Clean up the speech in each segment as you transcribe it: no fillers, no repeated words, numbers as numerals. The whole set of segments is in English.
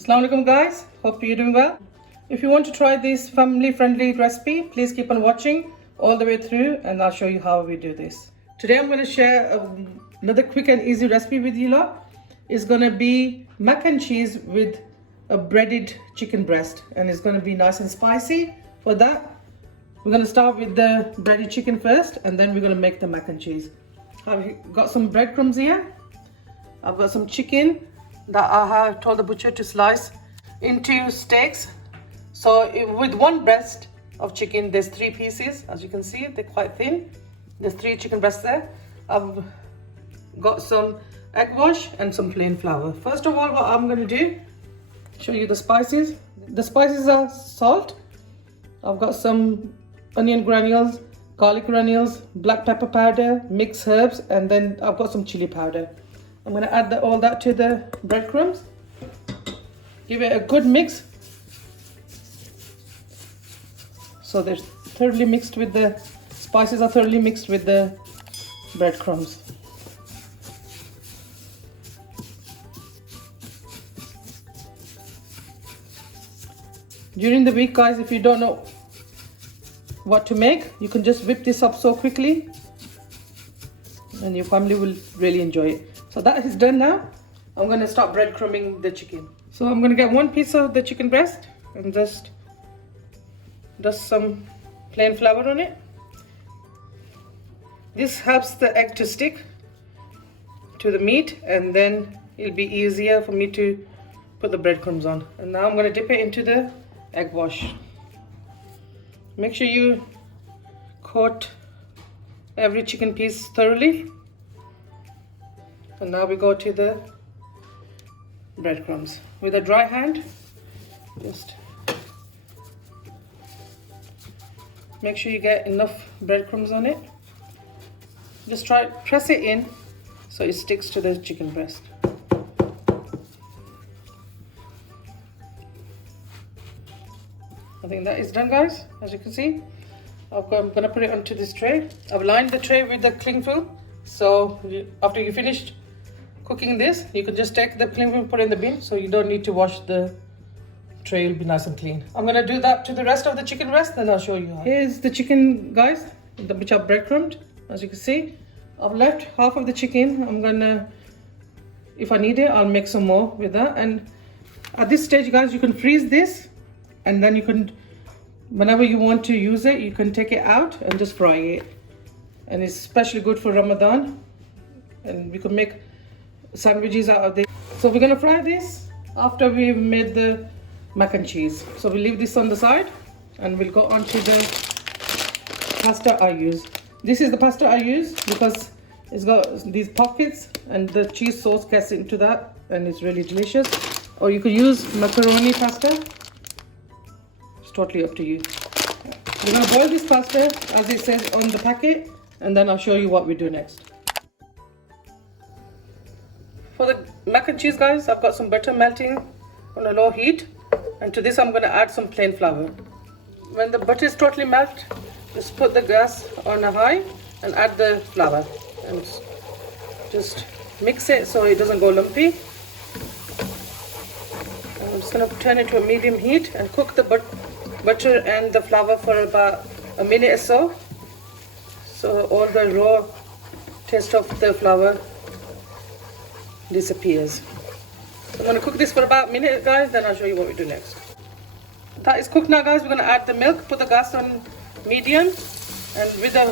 Assalamu alaikum guys, hope you're doing well. If you want to try this family friendly recipe, please keep on watching all the way through and I'll show you how we do this. Today I'm going to share another quick and easy recipe with you lot. It's going to be mac and cheese with a breaded chicken breast, and it's going to be nice and spicy. For that, we're going to start with the breaded chicken first, and then we're going to make the mac and cheese. I've got some breadcrumbs here. I've got some chicken that I have told the butcher to slice into steaks. So with one breast of chicken, there's 3 pieces. As you can see, they're quite thin. There's 3 chicken breasts there. I've got some egg wash and some plain flour. First of all, what I'm going to do, show you the spices. The spices are salt. I've got some onion granules, garlic granules, black pepper powder, mixed herbs, and then I've got some chili powder. I'm going to add all that to the breadcrumbs. Give it a good mix. So they're thoroughly mixed with the spices, are thoroughly mixed with the breadcrumbs. During the week, guys, if you don't know what to make, you can just whip this up so quickly and your family will really enjoy it. So that is done now. I'm going to start breadcrumbing the chicken. So I'm going to get 1 piece of the chicken breast and just dust some plain flour on it. This helps the egg to stick to the meat, and then it'll be easier for me to put the breadcrumbs on. And now I'm going to dip it into the egg wash. Make sure you coat every chicken piece thoroughly. And now we go to the breadcrumbs. With a dry hand, just make sure you get enough breadcrumbs on it. Just press it in so it sticks to the chicken breast. I think that is done, guys. As you can see, I'm going to put it onto this tray. I've lined the tray with the cling film, so after you finished cooking this, you can just take the cling film, put it in the bin, so you don't need to wash the tray. Will be nice and clean. I'm going to do that to the rest of the chicken breast, then I'll show you how. Here's the chicken, guys, which I've breadcrumbed. As you can see, I've left half of the chicken. I'm gonna, if I need it, I'll make some more with that. And at this stage, guys, you can freeze this, and then you can, whenever you want to use it, you can take it out and just fry it. And it's especially good for Ramadan, and we can make sandwiches out of this. So we're gonna fry this after we've made the mac and cheese. So we'll leave this on the side and we'll go on to the pasta I use. This is the pasta I use because it's got these pockets and the cheese sauce gets into that and it's really delicious. Or you could use macaroni pasta. It's totally up to you. We're gonna boil this pasta as it says on the packet, and then I'll show you what we do next. For the mac and cheese, guys, I've got some butter melting on a low heat, and to this I'm going to add some plain flour. When the butter is totally melted, just put the gas on a high and add the flour and just mix it so it doesn't go lumpy. And I'm just going to turn it to a medium heat and cook the butter and the flour for about a minute or so, so all the raw taste of the flour disappears. So I'm going to cook this for about a minute, guys, then I'll show you what we do next. That is cooked now, guys. We're going to add the milk. Put the gas on medium, and with a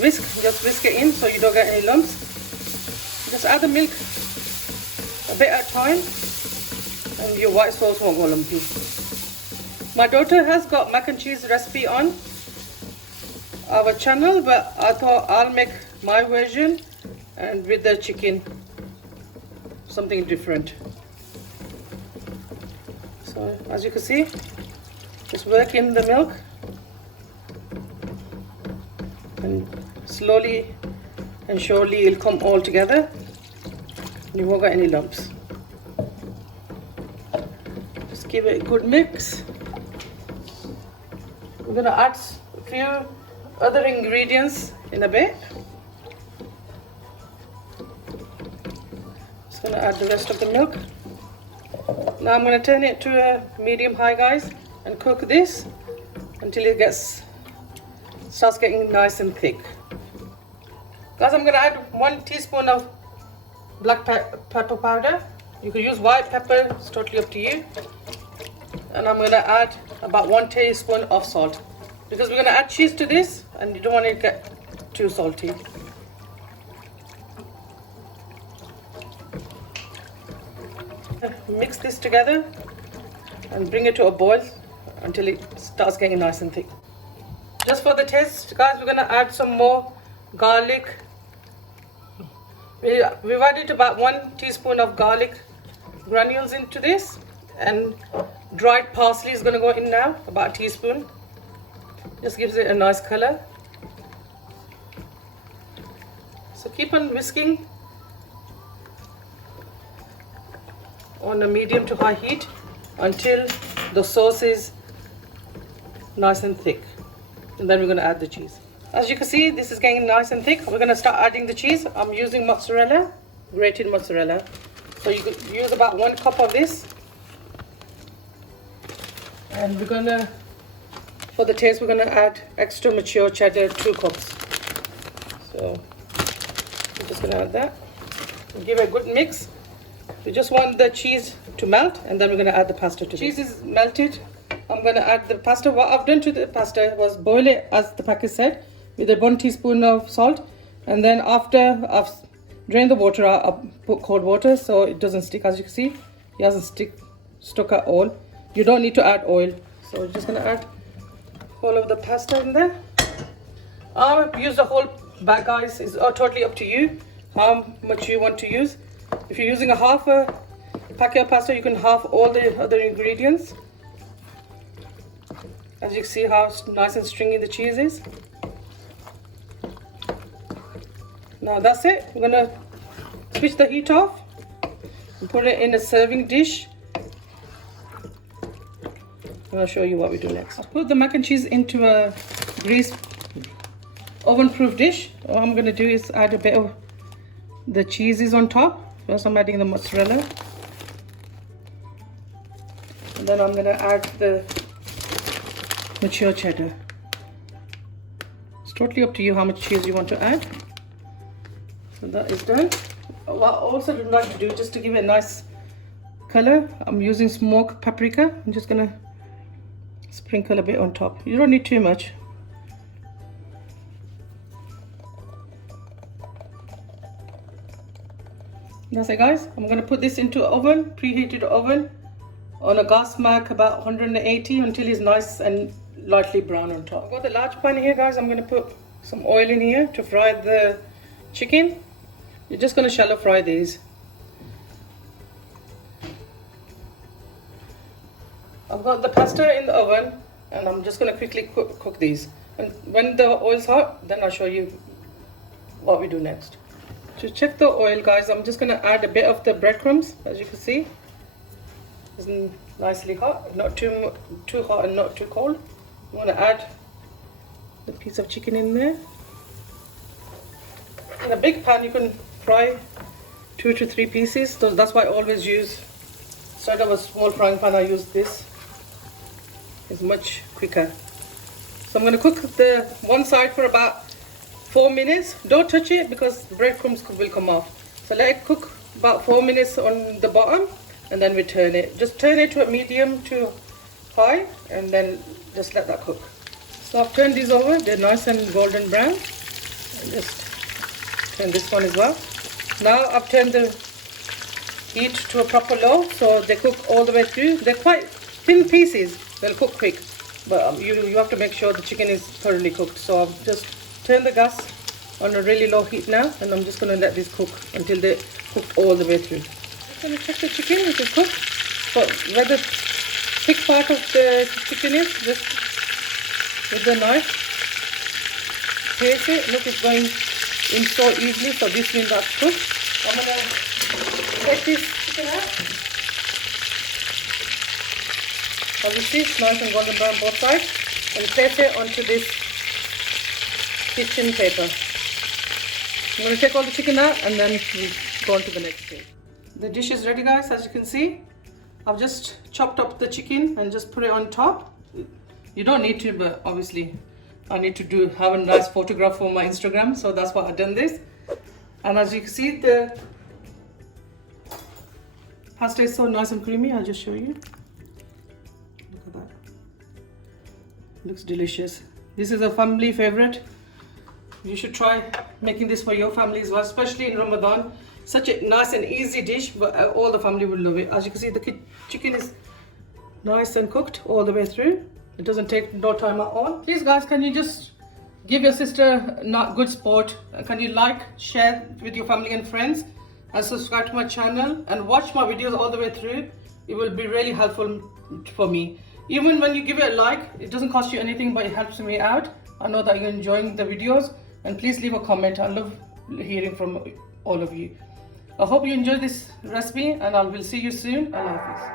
whisk, just whisk it in so you don't get any lumps. Just add the milk a bit at a time and your white sauce won't go lumpy. My daughter has got mac and cheese recipe on our channel, but I thought I'll make my version and with the chicken, something different. So as you can see, just work in the milk and slowly and surely it'll come all together. You won't get any lumps. Just give it a good mix. We're gonna add a few other ingredients in a bit. Just gonna add the rest of the milk. Now I'm going to turn it to a medium-high, guys, and cook this until it starts getting nice and thick. Guys, I'm going to add 1 teaspoon of black pepper powder. You can use white pepper, it's totally up to you. And I'm going to add about 1 teaspoon of salt, because we're going to add cheese to this and you don't want it to get too salty. Mix this together and bring it to a boil until it starts getting nice and thick. Just for the taste, guys, we're going to add some more garlic. We've added about 1 teaspoon of garlic granules into this, and dried parsley is going to go in now, about a teaspoon. Just gives it a nice color. So keep on whisking on a medium to high heat until the sauce is nice and thick, and then we're going to add the cheese. As you can see, this is getting nice and thick. We're going to start adding the cheese. I'm using mozzarella, grated mozzarella. So you could use about 1 cup of this. And we're going to, for the taste, we're going to add extra mature cheddar, 2 cups. So we're just going to add that. Give it a good mix. We just want the cheese to melt, and then we're going to add the pasta to it. Cheese is melted. I'm going to add the pasta. What I've done to the pasta was boil it, as the packet said, with 1 teaspoon of salt, and then after I've drained the water out, I put cold water so it doesn't stick. As you can see, it hasn't stuck at all. You don't need to add oil, so we're just going to add all of the pasta in there. I'll use the whole bag, guys. It's totally up to you how much you want to use. If you're using a half a packet of pasta, you can half all the other ingredients. As you can see how nice and stringy the cheese is. Now that's it. We're going to switch the heat off and put it in a serving dish. I'll show you what we do next. I'll put the mac and cheese into a grease oven-proof dish. What I'm going to do is add a bit of the cheeses on top. First I'm adding the mozzarella. And then I'm going to add the mature cheddar. It's totally up to you how much cheese you want to add. So that is done. What I also would like to do, just to give it a nice color, I'm using smoked paprika. I'm just going to sprinkle a bit on top. You don't need too much. That's it, guys. I'm going to put this into an oven, preheated oven, on a gas mark about 180 until it's nice and lightly brown on top. I've got the large pan here, guys. I'm going to put some oil in here to fry the chicken. You're just going to shallow fry these. I've got the pasta in the oven, and I'm just going to quickly cook these. And when the oil's hot, then I'll show you what we do next. To check the oil, guys, I'm just going to add a bit of the breadcrumbs. As you can see, it's nicely hot, not too hot and not too cold. You want to add the piece of chicken in there. In a big pan, you can fry 2 to 3 pieces. So that's why I always use, instead of a small frying pan, I use this. It's much quicker. So I'm going to cook the one side for about 4 minutes. Don't touch it because the breadcrumbs will come off. So let it cook about 4 minutes on the bottom, and then we turn it. Just turn it to a medium to high, and then just let that cook. So I've turned these over. They're nice and golden brown. And just turn this one as well. Now I've turned the heat to a proper low, so they cook all the way through. They're quite thin pieces. They'll cook quick, but you have to make sure the chicken is thoroughly cooked. So I've just turned the gas on a really low heat now, and I'm just going to let this cook until they cooked all the way through. I'm going to check the chicken if it's cooked. But where the thick part of the chicken is, just with the knife, taste it. Look, it's going in so easily, so this means that's cooked. I'm going to take this chicken out. As you see, it's nice and golden brown both sides, and place it onto this kitchen paper. I'm going to take all the chicken out, and then we'll go on to the next stage. The dish is ready, guys. As you can see, I've just chopped up the chicken and just put it on top. You don't need to, but obviously I need to have a nice photograph for my Instagram, so that's why I've done this. And as you can see, the pasta is so nice and creamy. I'll just show you. Look at that. Looks delicious. This is a family favorite. You should try making this for your family as well, especially in Ramadan. Such a nice and easy dish, but all the family will love it. As you can see, the chicken is nice and cooked all the way through. It doesn't take no time at all. Please guys, can you just give your sister not good support? Can you like, share with your family and friends, and subscribe to my channel and watch my videos all the way through? It will be really helpful for me. Even when you give it a like, it doesn't cost you anything, but it helps me out. I know that you're enjoying the videos, and please leave a comment. I love hearing from all of you. I hope you enjoyed this recipe, and I will see you soon. Allah Hafiz.